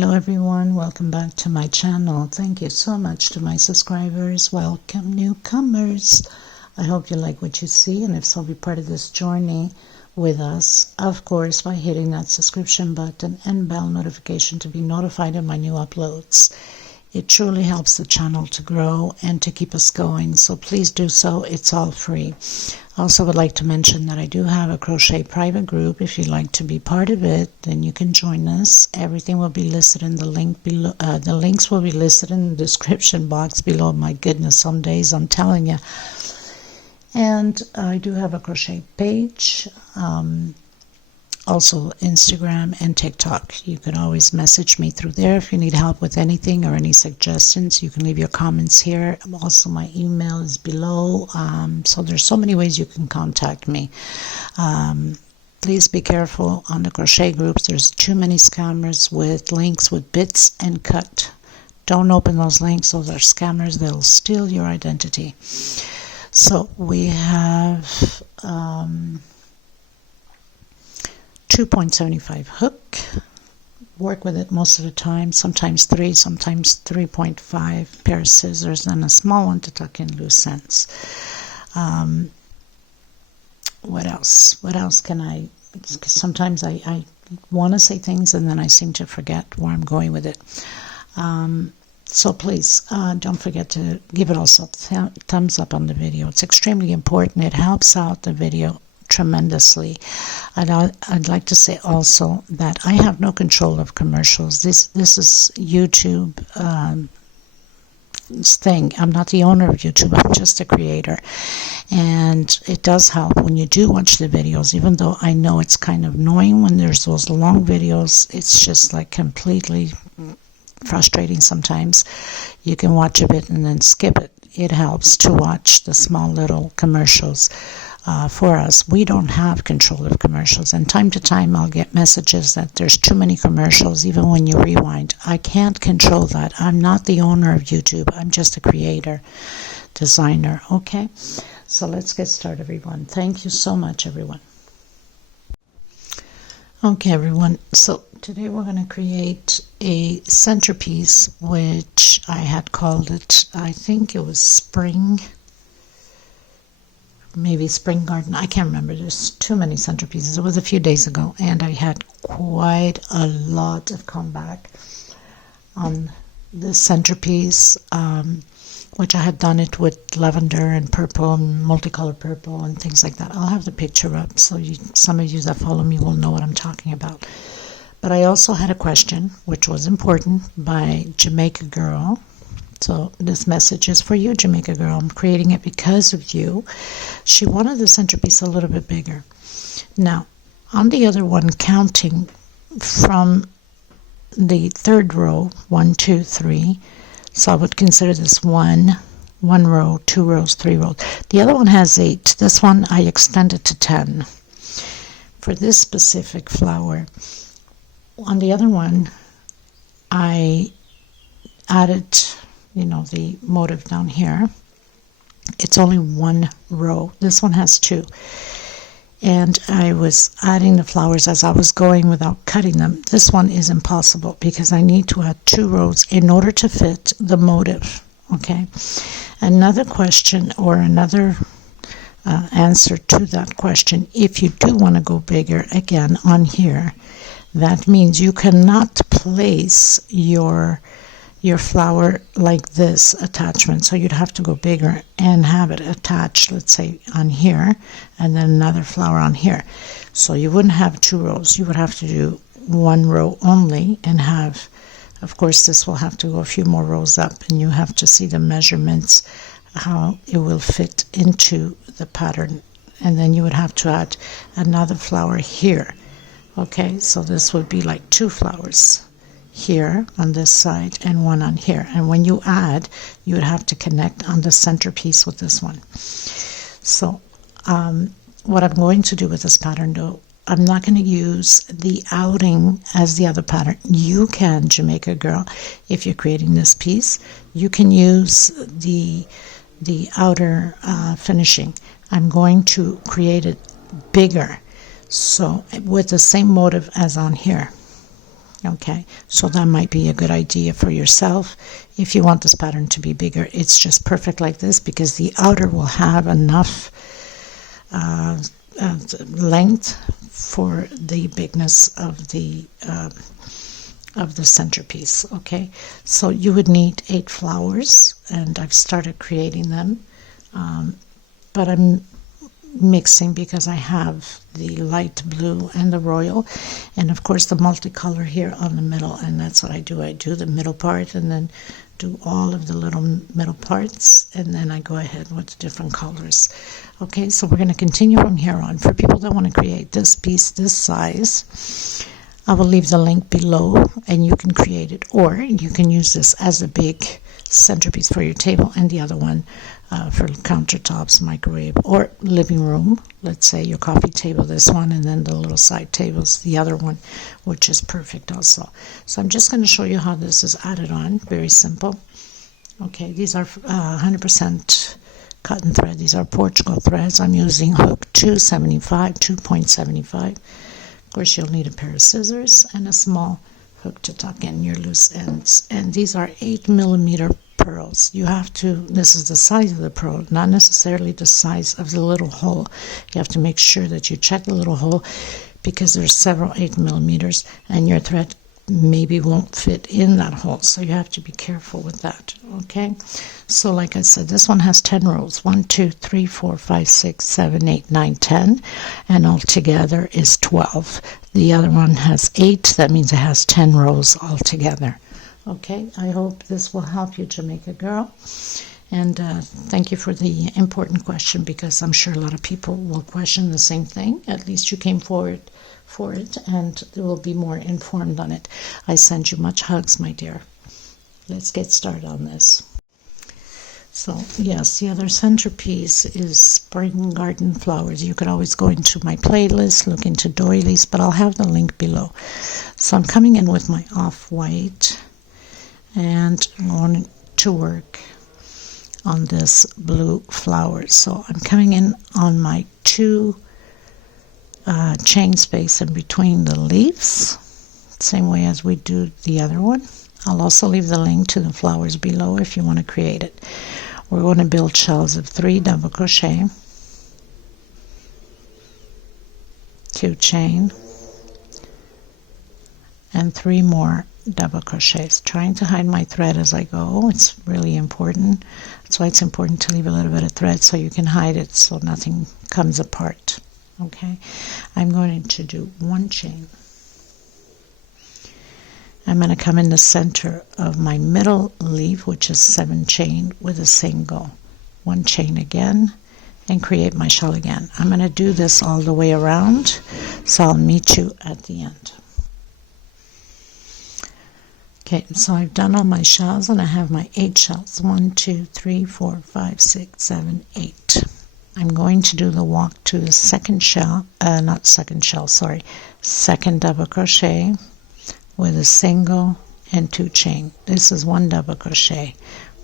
Hello everyone, welcome back to my channel. Thank you so much to my subscribers. Welcome newcomers. I hope you like what you see, and if so, be part of this journey with us, of course, by hitting that subscription button and bell notification to be notified of my new uploads. It truly helps the channel to grow and to keep us going, so please do so. It's all free. I also would like to mention that I do have a crochet private group. If you'd like to be part of it, then you can join us. Everything will be listed in the link below. The links will be listed in the description box below. My goodness, some days I'm telling you. And I do have a crochet page, also Instagram and TikTok. You can always message me through there if you need help with anything or any suggestions. You can leave your comments here. Also, my email is below. So there's so many ways you can contact me. Please be careful on the crochet groups. There's too many scammers with links with bits and cut. Don't open those links. Those are scammers. They'll steal your identity. So we have 2.75 hook. Work with it most of the time, sometimes 3, sometimes 3.5, pair of scissors, and a small one to tuck in loose ends. What else? What else can I, because sometimes I want to say things and then I seem to forget where I'm going with it. So please don't forget to give it also a thumbs up on the video. It's extremely important. It helps out the video tremendously. I'd like to say also that I have no control of commercials. This is YouTube thing. I'm not the owner of YouTube. I'm just a creator, and it does help when you do watch the videos, even though I know it's kind of annoying when there's those long videos. It's just like completely frustrating sometimes. You can watch a bit and then skip it. It helps to watch the small little commercials. For us, we don't have control of commercials, and time to time I'll get messages that there's too many commercials even when you rewind. I can't control that. I'm not the owner of YouTube. I'm just a creator, designer. Okay, so let's get started, everyone. Thank you so much, everyone. Okay, everyone, so today we're going to create a centerpiece, which I had called it, I think it was spring, maybe spring garden. I can't remember. There's too many centerpieces. It was a few days ago, and I had quite a lot of comeback on this centerpiece, which I had done it with lavender and purple and multicolored purple and things like that. I'll have the picture up so some of you that follow me will know what I'm talking about. But I also had a question, which was important, by Jamaica Girl. So this message is for you, Jamaica Girl. I'm creating it because of you. She wanted the centerpiece a little bit bigger. Now, on the other one, counting from the third row, 1, 2, 3. So I would consider this one row, 2 rows, 3 rows. The other one has 8. This one I extended to 10 for this specific flower. On the other one, I added, the motif down here. It's only 1 row. This one has 2. And I was adding the flowers as I was going without cutting them. This one is impossible because I need to add 2 rows in order to fit the motif. Okay. Another question, or another answer to that question, if you do want to go bigger, again on here, that means you cannot place your flower like this attachment, so you'd have to go bigger and have it attached, let's say on here, and then another flower on here. So you wouldn't have 2 rows. You would have to do 1 row only, and have, of course, this will have to go a few more rows up, and you have to see the measurements, how it will fit into the pattern. And then you would have to add another flower here. Okay, so this would be like 2 flowers here on this side and 1 on here. And when you add, you would have to connect on the centerpiece with this one. So what I'm going to do with this pattern, though, I'm not going to use the outing as the other pattern. You can, Jamaica Girl, if you're creating this piece, you can use the outer finishing. I'm going to create it bigger, so with the same motif as on here. Okay, so that might be a good idea for yourself. If you want this pattern to be bigger, it's just perfect like this because the outer will have enough length for the bigness of the centerpiece. Okay, so you would need 8 flowers, and I've started creating them, but I'm mixing because I have the light blue and the royal, and of course the multicolor here on the middle, and that's what I do. I do the middle part and then do all of the little middle parts, and then I go ahead with the different colors. Okay, so we're going to continue from here on. For people that want to create this piece this size, I will leave the link below and you can create it, or you can use this as a big centerpiece for your table and the other one for countertops, microwave, or living room. Let's say your coffee table, this one, and then the little side tables, the other one, which is perfect also. So I'm just going to show you how this is added on. Very simple. Okay, these are 100% cotton thread. These are Portugal threads. I'm using hook 2.75. Of course, you'll need a pair of scissors and a small hook to tuck in your loose ends. And these are 8mm pearls. You have to, this is the size of the pearl, not necessarily the size of the little hole. You have to make sure that you check the little hole because there's several 8mm and your thread maybe won't fit in that hole. So you have to be careful with that. Okay. So like I said, this one has 10 rows. 1, 2, 3, 4, 5, 6, 7, 8, 9, 10. And altogether is 12. The other one has 8. That means it has 10 rows altogether. Okay, I hope this will help you, Jamaica girl. And thank you for the important question, because I'm sure a lot of people will question the same thing. At least you came forward for it, and they will be more informed on it. I send you much hugs, my dear. Let's get started on this. So, yes, the other centerpiece is spring garden flowers. You could always go into my playlist, look into doilies, but I'll have the link below. So I'm coming in with my off-white, and I'm going to work on this blue flower. So I'm coming in on my 2 chain space in between the leaves, same way as we do the other one. I'll also leave the link to the flowers below if you want to create it. We're going to build shells of 3 double crochet, 2 chain, and 3 more double crochets. Trying to hide my thread as I go. It's really important. That's why it's important to leave a little bit of thread so you can hide it so nothing comes apart. Okay, I'm going to do 1 chain. I'm going to come in the center of my middle leaf, which is 7 chain, with a single. 1 chain again, and create my shell again. I'm going to do this all the way around, so I'll meet you at the end. Okay, so I've done all my shells, and I have my 8 shells. 1, 2, 3, 4, 5, 6, 7, 8. I'm going to do the walk to the second double crochet with a single and 2 chain. This is 1 double crochet.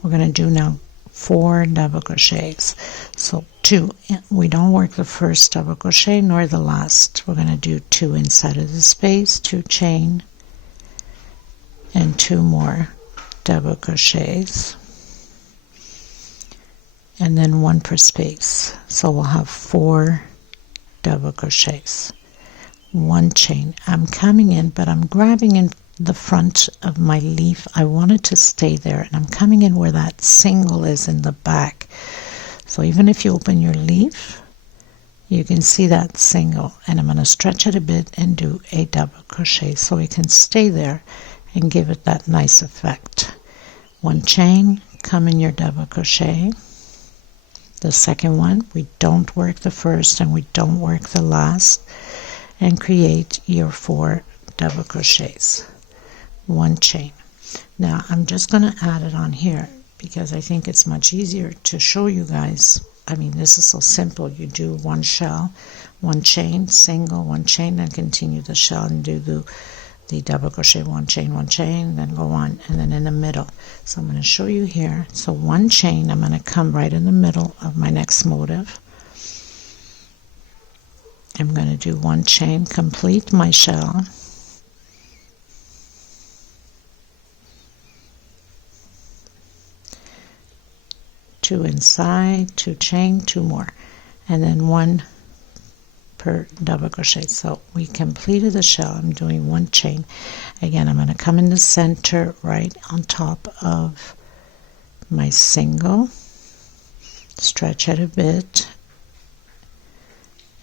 We're going to do now 4 double crochets. So 2, we don't work the first double crochet nor the last. We're going to do 2 inside of the space, 2 chain, and 2 more double crochets, and then 1 per space. So we'll have 4 double crochets, 1 chain. I'm coming in, but I'm grabbing in the front of my leaf. I want it to stay there, and I'm coming in where that single is in the back. So even if you open your leaf, you can see that single, and I'm going to stretch it a bit and do a double crochet so it can stay there and give it that nice effect. 1 chain, come in your double crochet. The second one, we don't work the first and we don't work the last, and create your 4 double crochets. 1 chain. Now I'm just going to add it on here because I think it's much easier to show you guys. I mean, this is so simple. You do 1 shell, 1 chain, single, 1 chain, and continue the shell and do the double crochet, 1 chain, then go on, and then in the middle. So I'm going to show you here. So 1 chain, I'm going to come right in the middle of my next motif. I'm going to do 1 chain, complete my shell, 2 inside, 2 chain, 2 more, and then 1 per double crochet. So we completed the shell. I'm doing 1 chain. Again, I'm going to come in the center right on top of my single, stretch it a bit,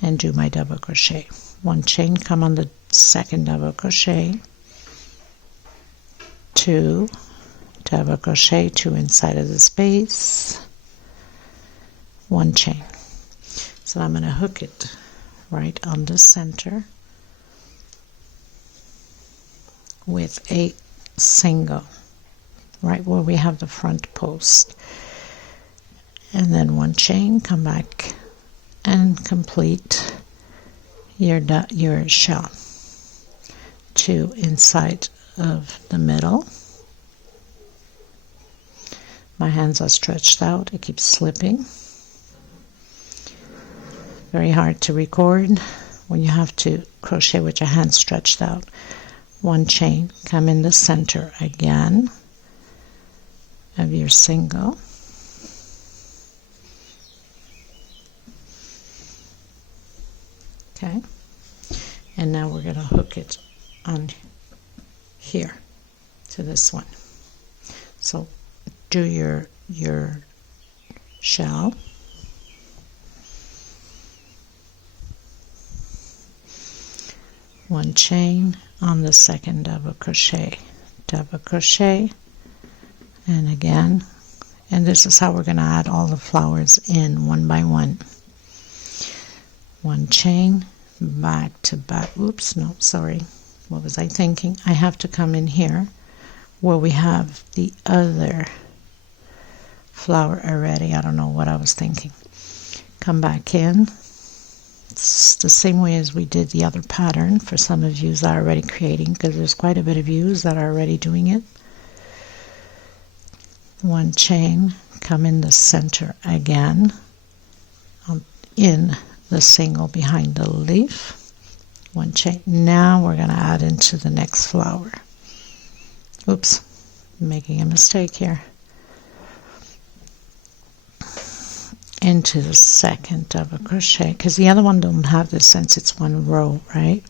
and do my double crochet. 1 chain, come on the second double crochet, 2 double crochet, 2 inside of the space, 1 chain. So I'm going to hook it right on the center with a single right where we have the front post, and then 1 chain, come back and complete your shell. 2 inside of the middle. My hands are stretched out, it keeps slipping. Very hard to record when you have to crochet with your hands stretched out. 1 chain, come in the center again of your single, okay, and now we're going to hook it on here to this one. So do your shell, one chain on the second double crochet, and again, and this is how we're going to add all the flowers in one by one. 1 chain, back to back. Oops, no, sorry, what was I thinking? I have to come in here where we have the other flower already. I don't know what I was thinking. Come back in. It's the same way as we did the other pattern for some of you that are already creating, because there's quite a bit of you that are already doing it. 1 chain, come in the center again, in the single behind the leaf. 1 chain. Now we're going to add into the next flower. Oops, making a mistake here. Into the second double crochet, because the other one don't have this since it's 1 row, right?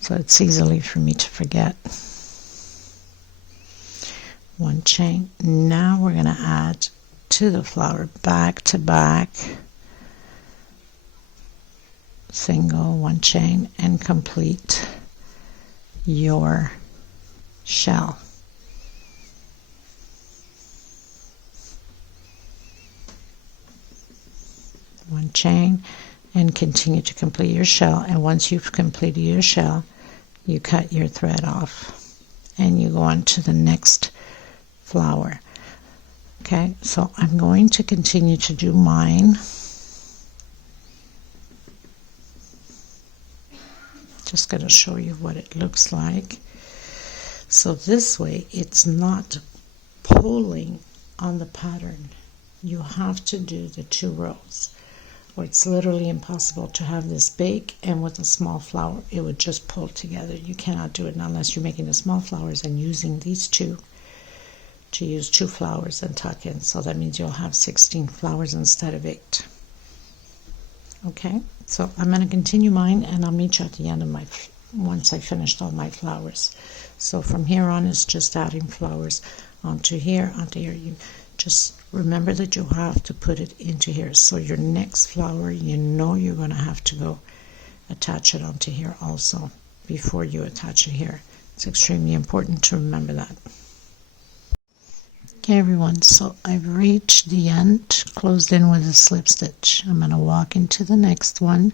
So it's easily for me to forget. 1 chain. Now we're going to add to the flower, back to back, single, 1 chain, and complete your shell. One chain, and continue to complete your shell. And once you've completed your shell, you cut your thread off and you go on to the next flower. Okay, so I'm going to continue to do mine. Just going to show you what it looks like. So this way it's not pulling on the pattern. You have to do the 2 rows, or it's literally impossible to have this big and with a small flower it would just pull together. You cannot do it unless you're making the small flowers and using these 2 to use 2 flowers and tuck in. So that means you'll have 16 flowers instead of 8. Okay, so I'm going to continue mine, and I'll meet you at the end of my once I finished all my flowers. So from here on it's just adding flowers onto here, you just remember that you have to put it into here. So your next flower, you know you're going to have to go attach it onto here also before you attach it here. It's extremely important to remember that. Okay everyone, so I've reached the end, closed in with a slip stitch. I'm going to walk into the next one,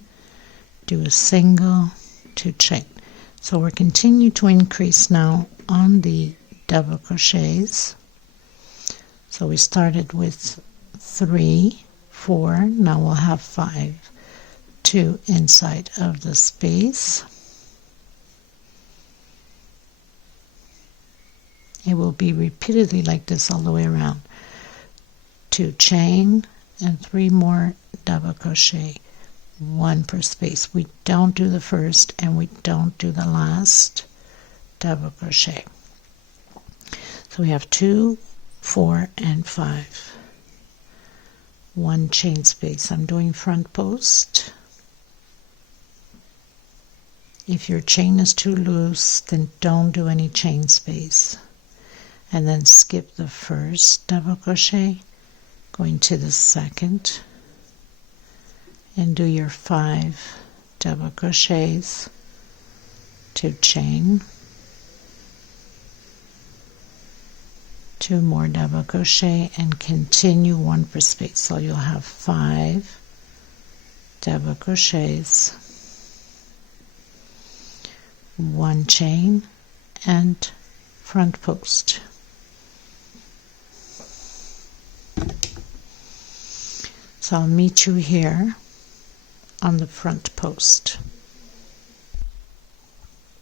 do a single, 2 chain. So we're continuing to increase now on the double crochets. So we started with 3, 4, now we'll have 5, 2 inside of the space. It will be repeatedly like this all the way around. 2 chain and 3 more double crochet, 1 per space. We don't do the first and we don't do the last double crochet. So we have 2, 4, and 5. 1 chain space. I'm doing front post. If your chain is too loose, then don't do any chain space. And then skip the first double crochet, going to the second, and do your 5 double crochets, 2 chain, 2 more double crochet, and continue 1 per space. So you'll have 5 double crochets, 1 chain, and front post. So I'll meet you here on the front post.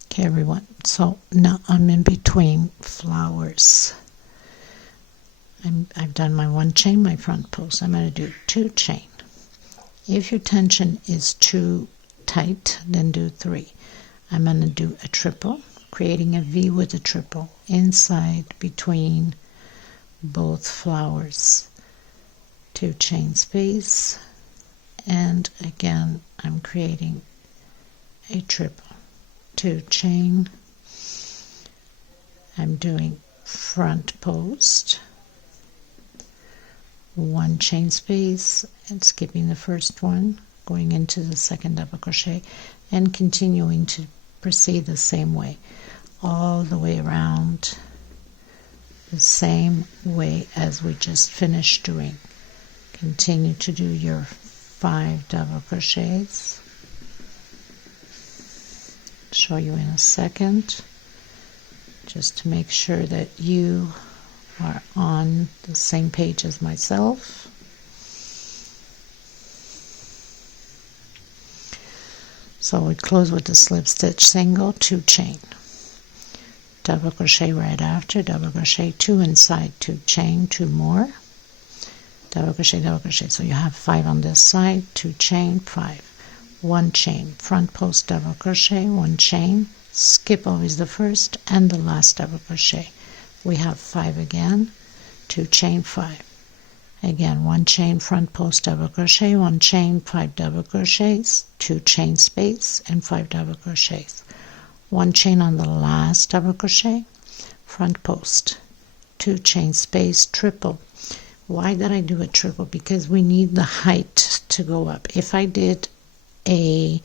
Okay, everyone, so now I'm in between flowers. I've done my 1 chain, my front post. I'm going to do 2 chain. If your tension is too tight, then do 3. I'm going to do a triple, creating a V with a triple inside between both flowers. 2 chain space, and again I'm creating a triple, 2 chain. I'm doing front post, 1 chain space, and skipping the first one, going into the second double crochet, and continuing to proceed the same way all the way around, the same way as we just finished doing. Continue to do your 5 double crochets. Show you in a second, just to make sure that you are on the same page as myself. So we close with the slip stitch single, 2 chain, double crochet right after, double crochet 2 inside, 2 chain, 2 more, double crochet, double crochet. So you have 5 on this side, 2 chain, 5, 1 chain, front post double crochet, 1 chain, skip always the first and the last double crochet. We have 5 again, 2 chain, 5. Again, 1 chain, front post double crochet, 1 chain, 5 double crochets, 2 chain space, and 5 double crochets. 1 chain on the last double crochet, front post, 2 chain space, triple. Why did I do a triple? Because we need the height to go up. If I did a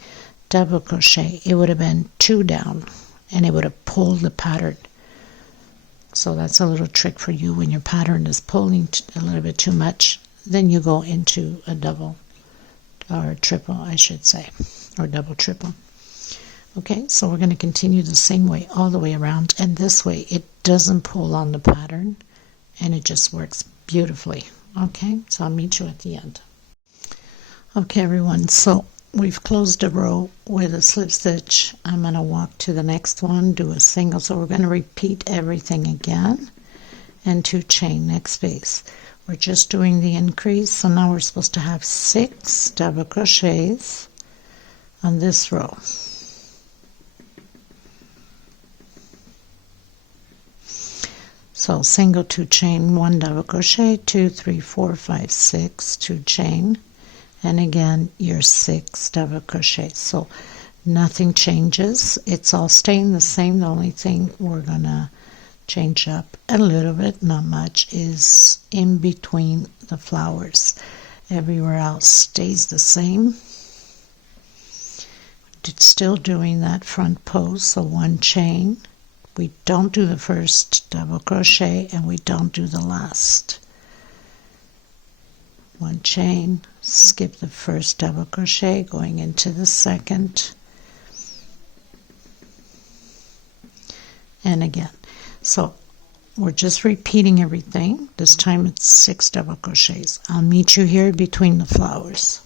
double crochet, it would have been 2 down, and it would have pulled the pattern. So that's a little trick for you. When your pattern is pulling a little bit too much, then you go into a double, or triple I should say, or double triple. Okay, so we're going to continue the same way all the way around, and this way it doesn't pull on the pattern and it just works beautifully. Okay, so I'll meet you at the end. Okay, everyone, so we've closed a row with a slip stitch. I'm going to walk to the next one, do a single. So we're going to repeat everything again, and 2 chain, next space. We're just doing the increase, so now we're supposed to have 6 double crochets on this row. So single, 2 chain, 1 double crochet, 2, 3, 4, 5, 6, 2 chain, and again your 6 double crochets. So nothing changes, it's all staying the same. The only thing we're gonna change up a little bit, not much, is in between the flowers. Everywhere else stays the same. Still doing that front post, so 1 chain. We don't do the first double crochet and we don't do the last. 1 chain, skip the first double crochet, going into the second, and again. So we're just repeating everything. This time it's 6 double crochets. I'll meet you here between the flowers.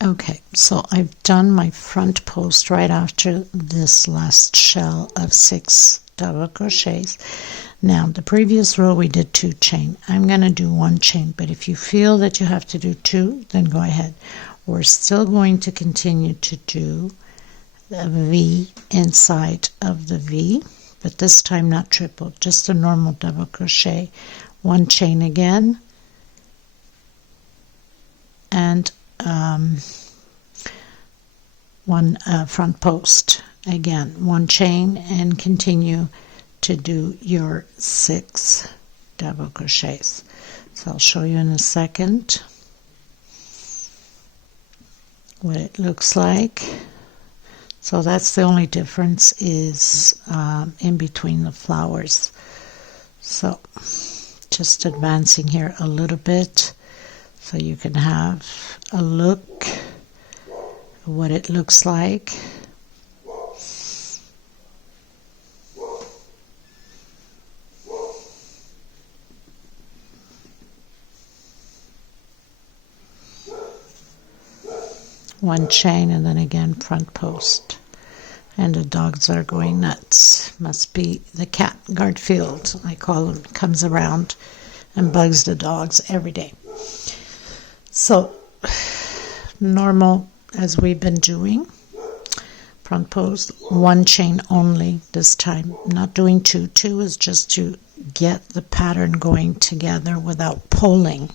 Okay, so I've done my front post right after this last shell of 6 double crochets. Now, the previous row we did 2 chain. I'm going to do 1 chain, but if you feel that you have to do 2, then go ahead. We're still going to continue to do the V inside of the V, but this time not triple, just a normal double crochet. 1 chain again, front post. Again, one chain and continue to do your 6 double crochets. So I'll show you in a second what it looks like. So that's the only difference, is in between the flowers. So just advancing here a little bit so you can have a look at what it looks like. One chain and then again front post. And the dogs are going nuts. Must be the cat, Garfield, I call him, comes around and bugs the dogs every day. So normal as we've been doing. Front post, one chain only this time. Not doing two. Two is just to get the pattern going together without pulling.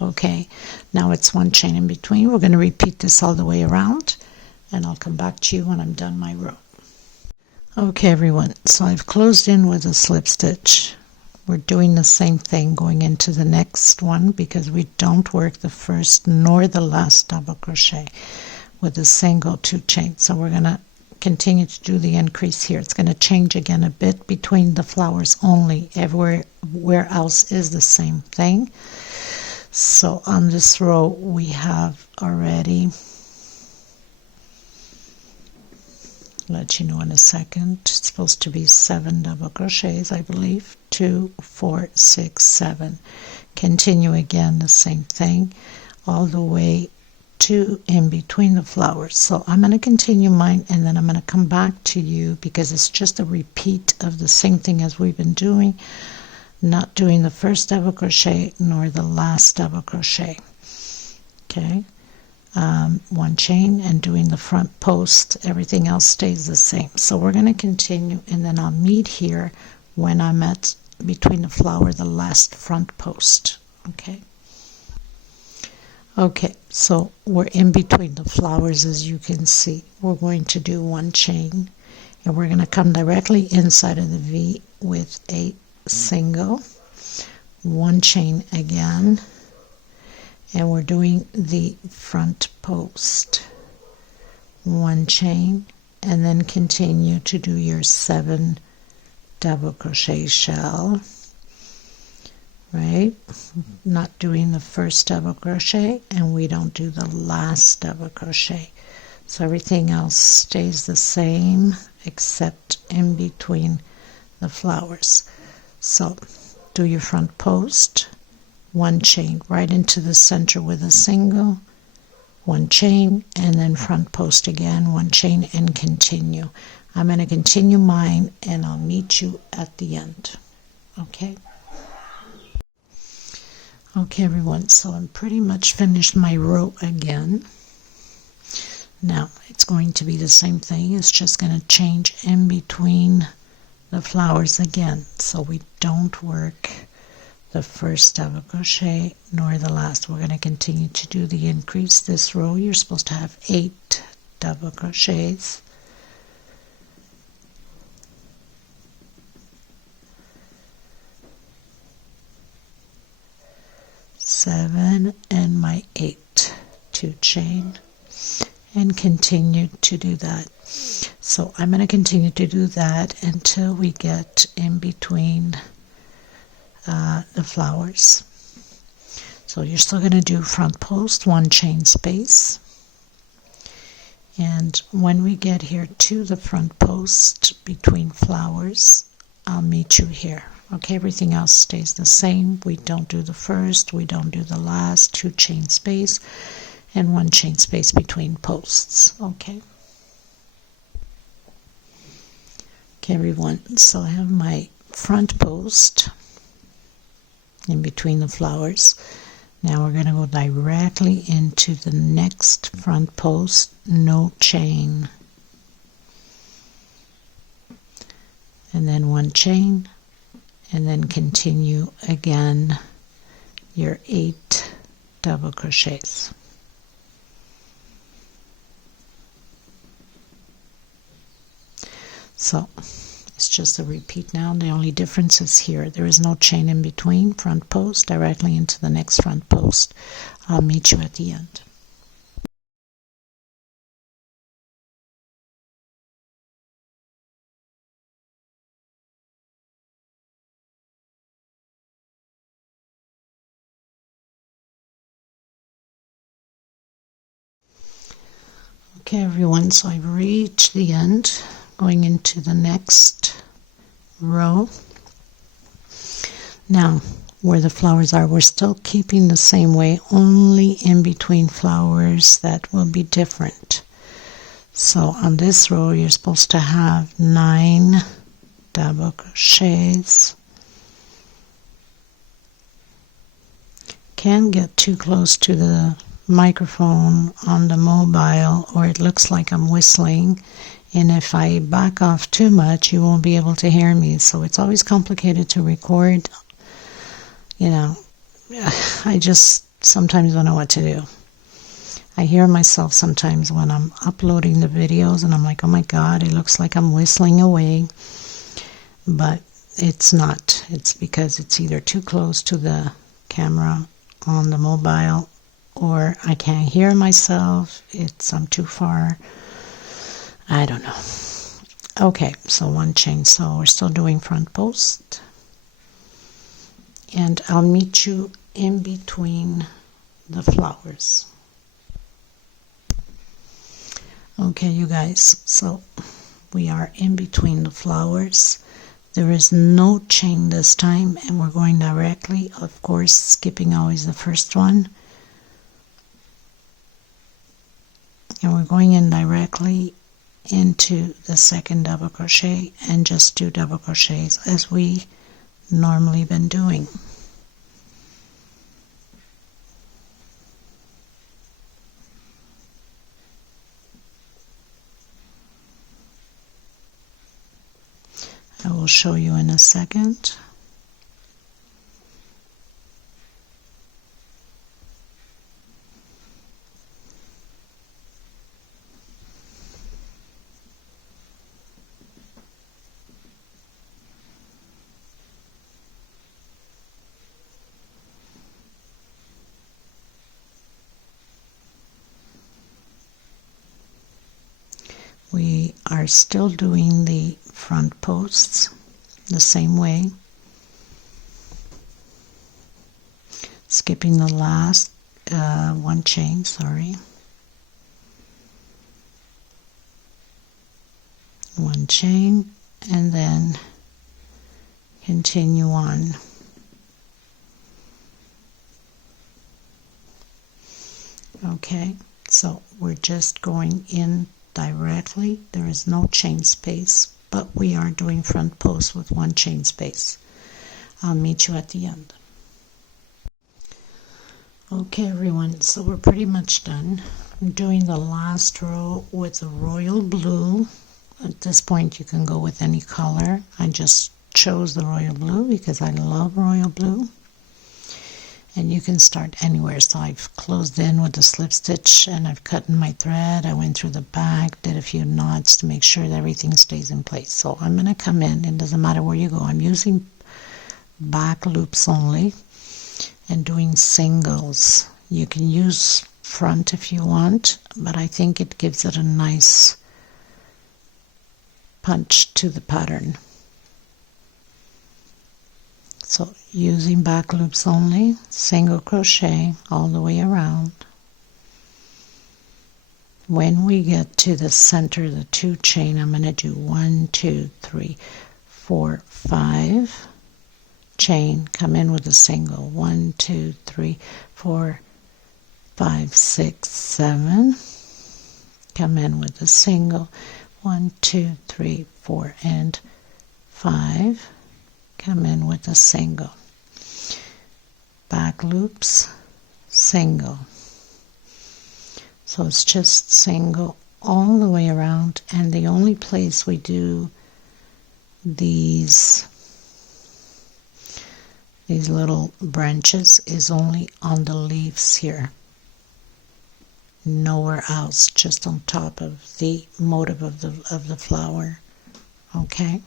Okay, now it's one chain in between. We're going to repeat this all the way around, and I'll come back to you when I'm done my row. Okay everyone, so I've closed in with a slip stitch. We're doing the same thing going into the next one, because we don't work the first nor the last double crochet with a single 2 chains. So we're going to continue to do the increase here. It's going to change again a bit between the flowers only. Everywhere else is the same thing. So on this row we have already, let you know in a second, it's supposed to be 7 double crochets, I believe. 2, 4, 6, 7. Continue again the same thing all the way to in between the flowers. So I'm going to continue mine, and then I'm going to come back to you, because it's just a repeat of the same thing as we've been doing. Not doing the first double crochet nor the last double crochet. Okay, one chain and doing the front post. Everything else stays the same. So we're going to continue, and then I'll meet here when I'm at between the flower, the last front post. Okay, so we're in between the flowers, as you can see. We're going to do one chain, and we're going to come directly inside of the V with a single, one chain again, and we're doing the front post, one chain, and then continue to do your 7 double crochet shell, right? Not doing the first double crochet, and we don't do the last double crochet. So everything else stays the same except in between the flowers. So do your front post, one chain right into the center with a single, one chain, and then front post again, one chain, and continue. I'm going to continue mine, and I'll meet you at the end. Okay everyone, so I'm pretty much finished my row again. Now it's going to be the same thing. It's just going to change in between the flowers again, so we don't work the first double crochet nor the last. We're going to continue to do the increase. This row you're supposed to have 8 double crochets. Seven and my 8, 2 chain, and continue to do that. So I'm going to continue to do that until we get in between the flowers. So you're still going to do front post, one chain space, and when we get here to the front post between flowers, I'll meet you here. Okay, everything else stays the same. We don't do the first, we don't do the last, 2 chain space, and 1 chain space between posts. Okay everyone, so I have my front post in between the flowers. Now we're going to go directly into the next front post, no chain, and then 1 chain, and then continue again your 8 double crochets. So it's just a repeat now. The only difference is here. There is no chain in between, front post directly into the next front post. I'll meet you at the end. Okay everyone, so I've reached the end, going into the next row. Now where the flowers are, we're still keeping the same way, only in between flowers that will be different. So on this row you're supposed to have 9 double crochets. Can't get too close to the microphone on the mobile or it looks like I'm whistling, and if I back off too much you won't be able to hear me, so it's always complicated to record. You know, I just sometimes don't know what to do. I hear myself sometimes when I'm uploading the videos and I'm like, oh my god, it looks like I'm whistling away, but it's not. It's because it's either too close to the camera on the mobile or I can't hear myself, I'm too far, I don't know. Okay, so 1 chain, so we're still doing front post, and I'll meet you in between the flowers. Okay you guys, so we are in between the flowers. There is no chain this time, and we're going directly, of course skipping always the first one, and we're going in directly into the second double crochet and just 2 double crochets as we normally been doing. I will show you in a second. We are still doing the front posts the same way, skipping the last 1 chain, sorry. 1 chain and then continue on. Okay, so we're just going in directly. There is no chain space, but we are doing front post with 1 chain space. I'll meet you at the end. Okay everyone, so we're pretty much done. I'm doing the last row with the royal blue. At this point you can go with any color. I just chose the royal blue because I love royal blue. And you can start anywhere. So I've closed in with the slip stitch and I've cut in my thread. I went through the back, did a few knots to make sure that everything stays in place. So I'm going to come in, it doesn't matter where you go. I'm using back loops only and doing singles. You can use front if you want, but I think it gives it a nice punch to the pattern. So using back loops only, single crochet all the way around. When we get to the center, the 2 chain, I'm going to do 1, 2, 3, 4, 5 chain, come in with a single, 1, 2, 3, 4, 5, 6, 7, come in with a single, 1, 2, 3, 4, and 5, come in with a single, back loops, single. So it's just single all the way around, and the only place we do these little branches is only on the leaves here, nowhere else, just on top of the motif of the flower. Okay,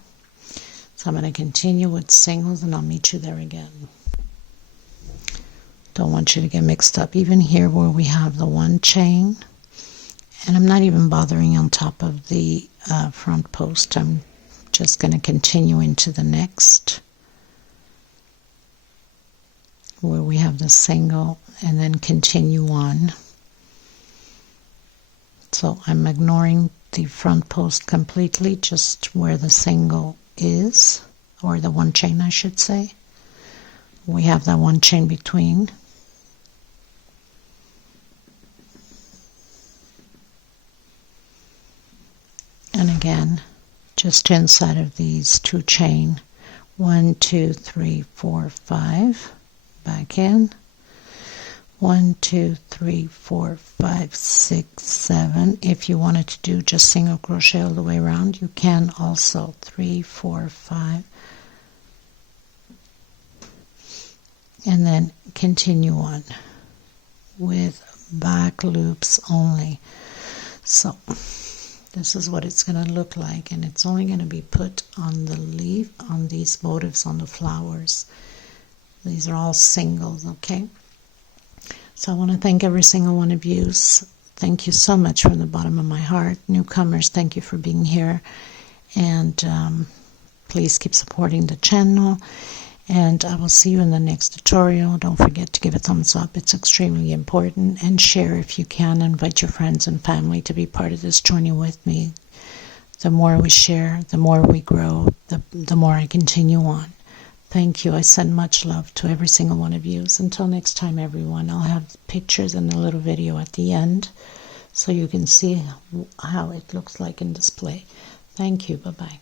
so I'm going to continue with singles and I'll meet you there again. Don't want you to get mixed up. Even here where we have the one chain, and I'm not even bothering on top of the front post. I'm just going to continue into the next where we have the single and then continue on. So I'm ignoring the front post completely, just where the single is, or the one chain I should say. We have that one chain between. And again, just inside of these two chain, 1, 2, 3, 4, 5, back in, 1, 2, 3, 4, 5, 6, 7. If you wanted to do just single crochet all the way around, you can also. 3, 4, 5, and then continue on with back loops only. So this is what it's going to look like, and it's only going to be put on the leaf, on these motifs, on the flowers. These are all singles, okay? So I want to thank every single one of you. Thank you so much from the bottom of my heart. Newcomers, thank you for being here, and please keep supporting the channel, and I will see you in the next tutorial. Don't forget to give a thumbs up. It's extremely important, and share if you can. Invite your friends and family to be part of this journey with me. The more we share, the more we grow, the more I continue on. Thank you. I send much love to every single one of you. Until next time, everyone, I'll have pictures and a little video at the end so you can see how it looks like in display. Thank you. Bye-bye.